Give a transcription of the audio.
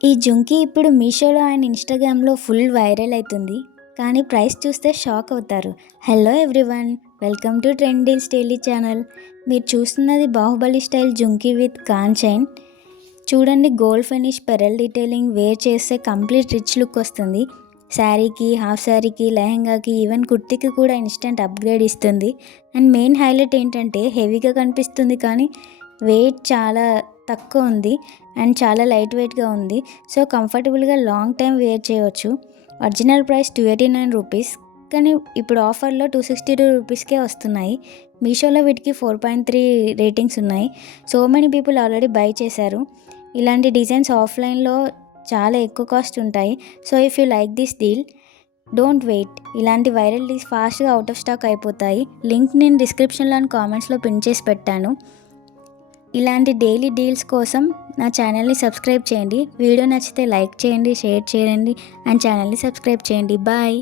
ఈ జుంకీ ఇప్పుడు మీషోలో అండ్ ఇన్‌స్టాగ్రామ్‌లో ఫుల్ వైరల్ అయితుంది. కానీ ప్రైస్ చూస్తే షాక్ అవుతారు. Hello everyone! Welcome to trend deals daily channel. మీరు చూస్తున్నది బాహుబలి స్టైల్ జుంకీ విత్ కాన్ చైన్. చూడండి, gold finish pearl detailing wear చేస్తే కంప్లీట్ రిచ్ లుక్ వస్తుంది. శారీకి, హాఫ్ శారీకి, లెహెంగాకి, ఈవెన్ కుర్తీకి కూడా ఇన్స్టెంట్ అప్గ్రేడ్ ఇస్తుంది. అండ్ మెయిన్ హైలైట్ ఏంటంటే హెవీగా కనిపిస్తుంది కానీ వెయిట్ చాలా తక్కువ ఉంది అండ్ చాలా లైట్ వెయిట్గా ఉంది. సో కంఫర్టబుల్గా లాంగ్ టైం వేర్ చేయవచ్చు. ఒరిజినల్ ప్రైస్ 289 రూపీస్, కానీ ఇప్పుడు ఆఫర్లో 262 రూపీస్కే వస్తున్నాయి. మీషోలో వీటికి 4.3 రేటింగ్స్ ఉన్నాయి. So many people already buy చేశారు. ఇలాంటి డిజైన్స్ ఆఫ్లైన్లో చాలా ఎక్కువ కాస్ట్ ఉంటాయి. So if you like this deal, don't wait. ఇలాంటి వైరల్ డీల్స్ ఫాస్ట్గా అవుట్ ఆఫ్ స్టాక్ అయిపోతాయి. లింక్ నేను డిస్క్రిప్షన్లో అండ్ కామెంట్స్లో పిన్ చేసి పెట్టాను. ఇలాంటి డైలీ డీల్స్ కోసం నా ఛానల్ని సబ్స్క్రైబ్ చేయండి. వీడియో నచ్చితే లైక్ చేయండి, షేర్ చేయండి అండ్ ఛానల్ని సబ్స్క్రైబ్ చేయండి. బాయ్.